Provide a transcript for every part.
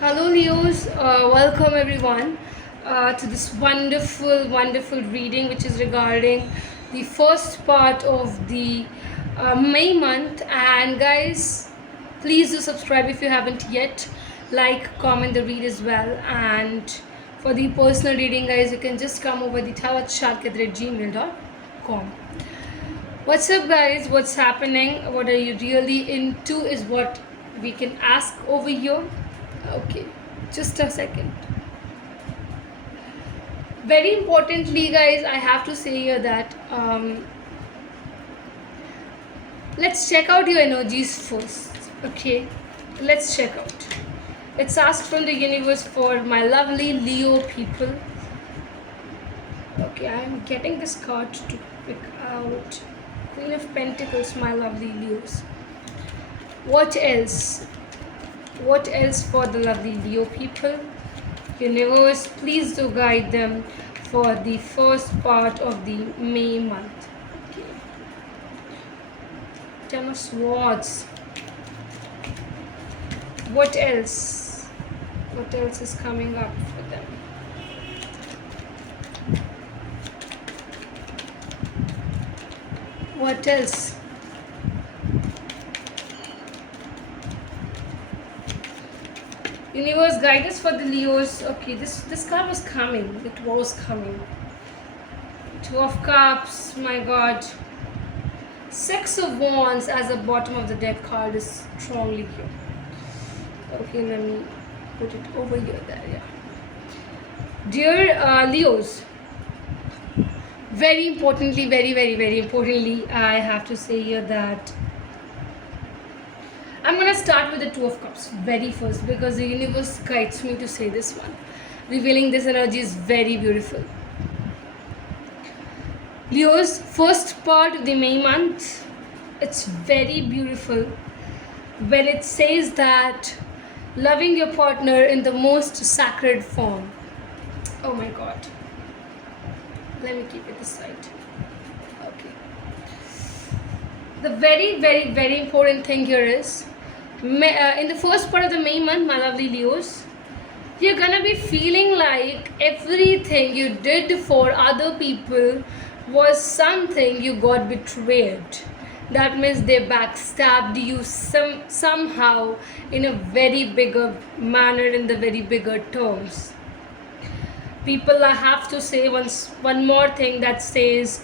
Hello, Leos. Welcome everyone to this wonderful reading, which is regarding the first part of the May month. And guys, please do subscribe if you haven't yet. Like, comment the read as well. And for the personal reading, guys, you can just come over the tawatsharkit@gmail.com. What's up, guys? What's happening? What are you really into? Is what we can ask over here. Okay, just a second. Very importantly, guys, I have to say here that let's check out your energies first. Okay, let's check out. It's asked from the universe for my lovely Leo people. Okay, I am getting this card to pick out Queen of Pentacles, my lovely Leos. What else? What else for the lovely Leo people? Universe, please do guide them for the first part of the May month. Okay. Ten of Swords. What else? What else is coming up for them? What else? Universe, guide us for the Leos. Okay, this card was coming. It was coming. Two of Cups. My God. Six of Wands as the bottom of the deck card is strongly here. Okay, let me put it over here. There, yeah. Dear Leos, very importantly, very importantly, I have to say here that I'm gonna start with the Two of Cups very first because the universe guides me to say this one. Revealing this energy is very beautiful. Leo's first part of the May month, it's very beautiful when it says that loving your partner in the most sacred form. Oh my God. Let me keep it aside. Okay. The very important thing here is in the first part of the May month, my lovely Leos, you're gonna be feeling like everything you did for other people was something you got betrayed. That means they backstabbed you somehow in a very bigger manner, in the very bigger terms. People have to say one more thing that says,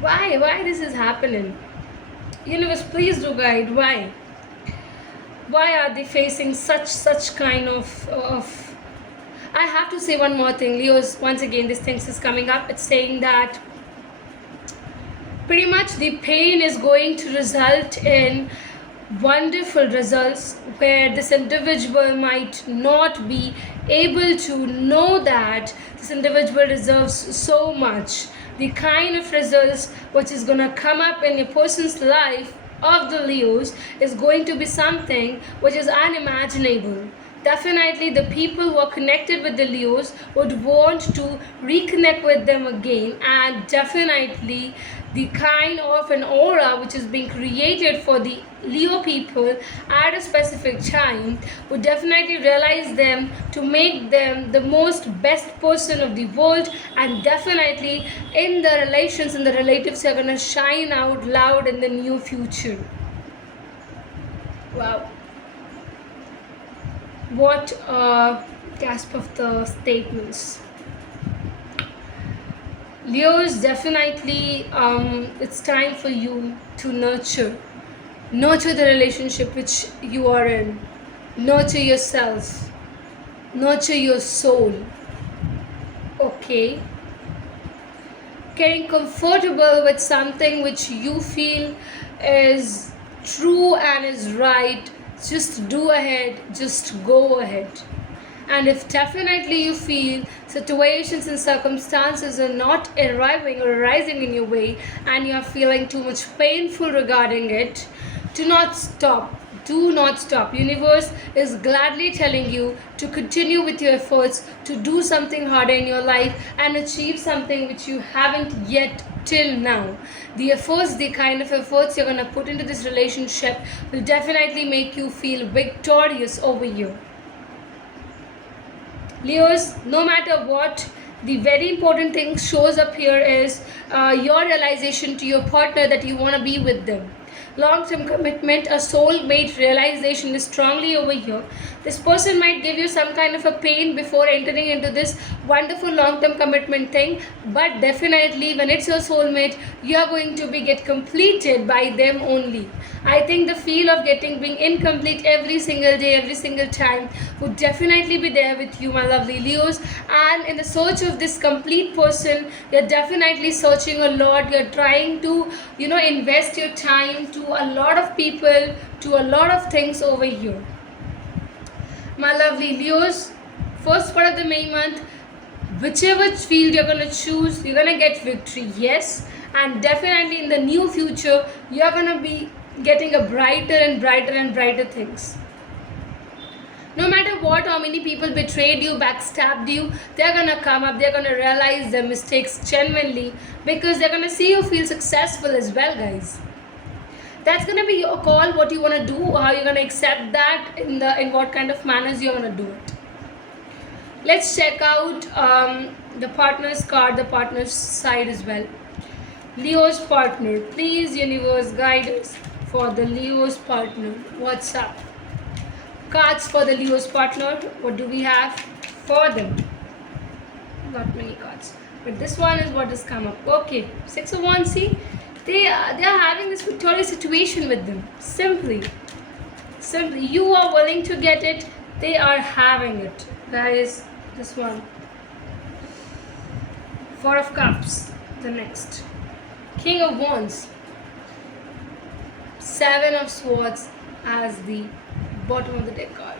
why this is happening? Universe, please do guide. Why are they facing such kind of I have to say one more thing, Leos. Once again, this thing is coming up. It's saying that pretty much the pain is going to result in wonderful results where this individual might not be able to know that this individual deserves so much. The kind of results which is going to come up in a person's life of the Leos is going to be something which is unimaginable. Definitely the people who are connected with the Leos would want to reconnect with them again, and definitely the kind of an aura which is being created for the Leo people at a specific time would definitely realize them to make them the most best person of the world, and definitely in the relations and the relatives are gonna shine out loud in the near future. Wow. What a gasp of the statements. Leos, definitely it's time for you to nurture the relationship which you are in, nurture yourself, nurture your soul. Okay, getting comfortable with something which you feel is true and is right. Just do ahead, just go ahead. And if definitely you feel situations and circumstances are not arriving or arising in your way and you are feeling too much painful regarding it, do not stop. Do not stop. Universe is gladly telling you to continue with your efforts to do something harder in your life and achieve something which you haven't yet till now. The efforts, the kind of efforts you're gonna put into this relationship will definitely make you feel victorious over you. Leos, no matter what, the very important thing shows up here is your realization to your partner that you want to be with them. Long-term commitment, a soulmate realization is strongly over here. This person might give you some kind of a pain before entering into this wonderful long-term commitment thing, but definitely when it's your soulmate, you are going to be get completed by them only. I think the feel of being incomplete every single day, every single time would definitely be there with you, my lovely Leos. And in the search of this complete person, you're definitely searching a lot. You're trying to, invest your time to a lot of people, to a lot of things over here. My lovely Leos, first part of the May month, whichever field you're gonna choose, you're gonna get victory, yes. And definitely in the near future, you're gonna be getting a brighter and brighter and brighter things. No matter what, how many people betrayed you, backstabbed you, they're gonna come up, they're gonna realize their mistakes genuinely, because they're gonna see you feel successful as well, guys. That's gonna be your call, what you wanna do, how you're gonna accept that, in what kind of manners you're gonna do it. Let's check out the partner's card, the partner's side as well. Leo's partner, please universe guide us for the Leo's partner. What's up? Cards for the Leo's partner. What do we have for them? Not many cards, but this one is what has come up. Okay, 6 of Wands. See, they are having this victorious situation with them. Simply, you are willing to get it. They are having it, guys. This one, 4 of Cups. The next, King of Wands, 7 of Swords as the bottom of the deck card.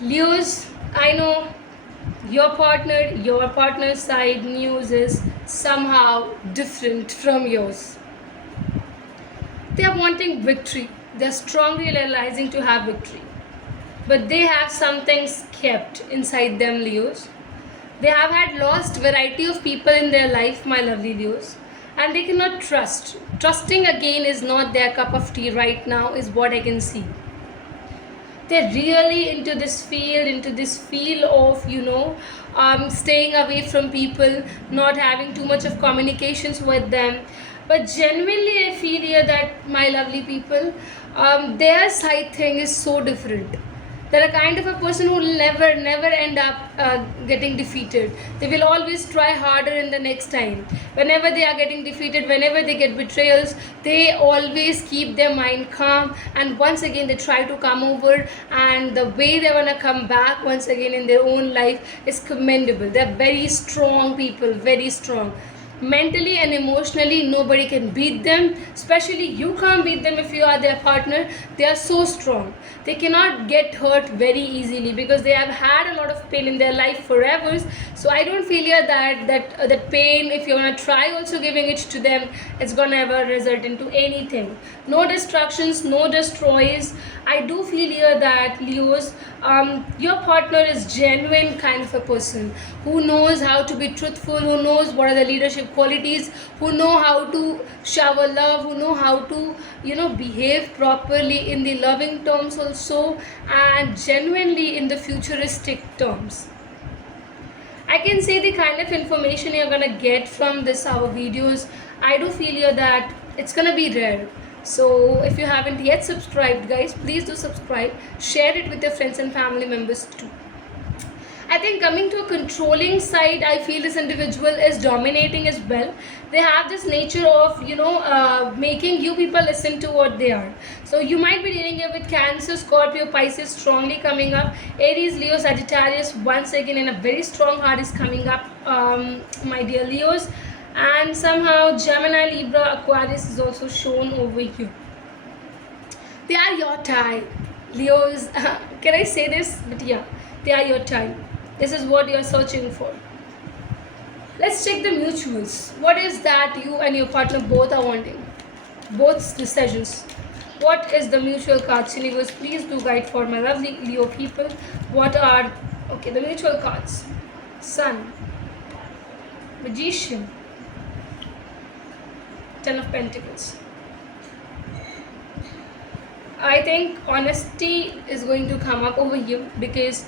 Leos, I know your partner's side news is somehow different from yours. They are wanting victory. They are strongly realizing to have victory. But they have some things kept inside them, Leos. They have had lost variety of people in their life, my lovely Leos. And they cannot trust. Trusting again is not their cup of tea right now, is what I can see. They're really into this feel of, staying away from people, not having too much of communications with them. But genuinely, I feel here that, my lovely people, their side thing is so different. They're a kind of a person who will never end up getting defeated. They will always try harder in the next time. Whenever they are getting defeated, whenever they get betrayals, they always keep their mind calm, and once again they try to come over, and the way they're gonna come back once again in their own life is commendable. They're very strong people, very strong. Mentally and emotionally, nobody can beat them. Especially you can't beat them if you are their partner. They are so strong. They cannot get hurt very easily because they have had a lot of pain in their life forever. So I don't feel here that pain, if you're gonna try also giving it to them, it's gonna ever result into anything. No destructions, no destroys. I do feel here that, Leos, your partner is genuine kind of a person who knows how to be truthful, who knows what are the leadership qualities, who know how to shower love, who know how to behave properly in the loving terms also, and genuinely in the futuristic terms. I can say the kind of information you're gonna get from this our videos, I do feel here that it's gonna be rare. So if you haven't yet subscribed, guys, please do subscribe. Share it with your friends and family members too. I think coming to a controlling side, I feel this individual is dominating as well. They have this nature of making you people listen to what they are. So you might be dealing here with Cancer, Scorpio, Pisces strongly coming up. Aries, Leo, Sagittarius once again in a very strong heart is coming up, my dear Leos. And somehow Gemini, Libra, Aquarius is also shown over here. They are your type, Leos. Can I say this? But yeah, they are your type. This is what you are searching for. Let's check the mutuals. What is that you and your partner both are wanting? Both decisions. What is the mutual cards? Universe, please do guide for my lovely Leo people. What are the mutual cards? Sun, Magician, Ten of Pentacles. I think honesty is going to come up over here because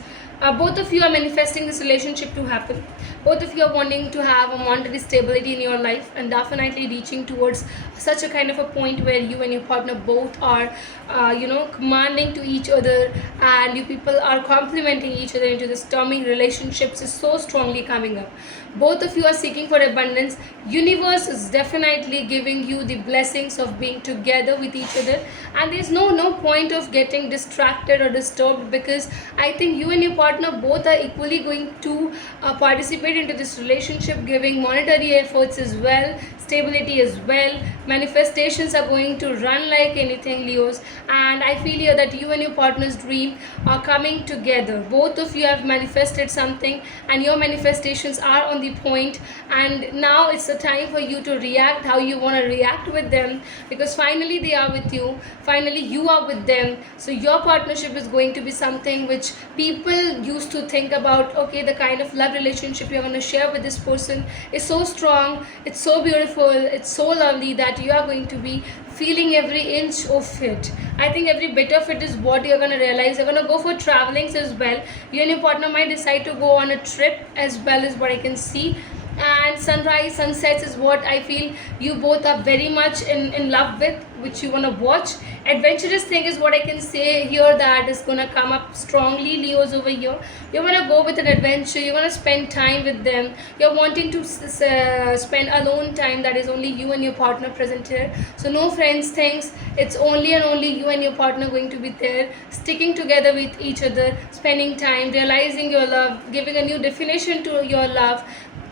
both of you are manifesting this relationship to happen. Both of you are wanting to have a monetary stability in your life and definitely reaching towards such a kind of a point where you and your partner both are, commanding to each other, and you people are complementing each other into this terming relationships is so strongly coming up. Both of you are seeking for abundance. Universe is definitely giving you the blessings of being together with each other, and there's no point of getting distracted or disturbed, because I think you and your partner both are equally going to participate into this relationship, giving monetary efforts as well, stability as well. Manifestations are going to run like anything, Leos, and I feel here that you and your partner's dream are coming together. Both of you have manifested something and your manifestations are on the point, and now it's the time for you to react how you want to react with them, because finally they are with you, finally you are with them. So your partnership is going to be something which people used to think about, okay, the kind of love relationship you're going to share with this person is so strong, it's so beautiful, it's so lovely that you are going to be feeling every inch of it. I think every bit of it is what you're going to realize. You're going to go for travelings as well. You and your partner might decide to go on a trip as well, as what I can see. And sunrise, sunsets is what I feel you both are very much in love with, which you want to watch. Adventurous thing is what I can say here that is going to come up strongly, Leos, over here. You want to go with an adventure, you want to spend time with them, you're wanting to spend alone time, that is only you and your partner present here. So no friends things, it's only and only you and your partner going to be there, sticking together with each other, spending time, realizing your love, giving a new definition to your love.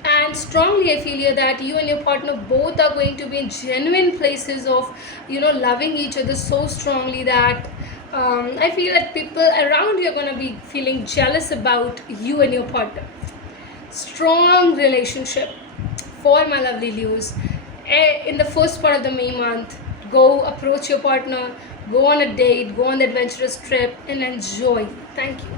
And strongly I feel here that you and your partner both are going to be in genuine places of loving each other so strongly that I feel that people around you are going to be feeling jealous about you and your partner. Strong relationship for my lovely Leos. In the first part of the May month, go approach your partner, go on a date, go on the adventurous trip and enjoy. Thank you.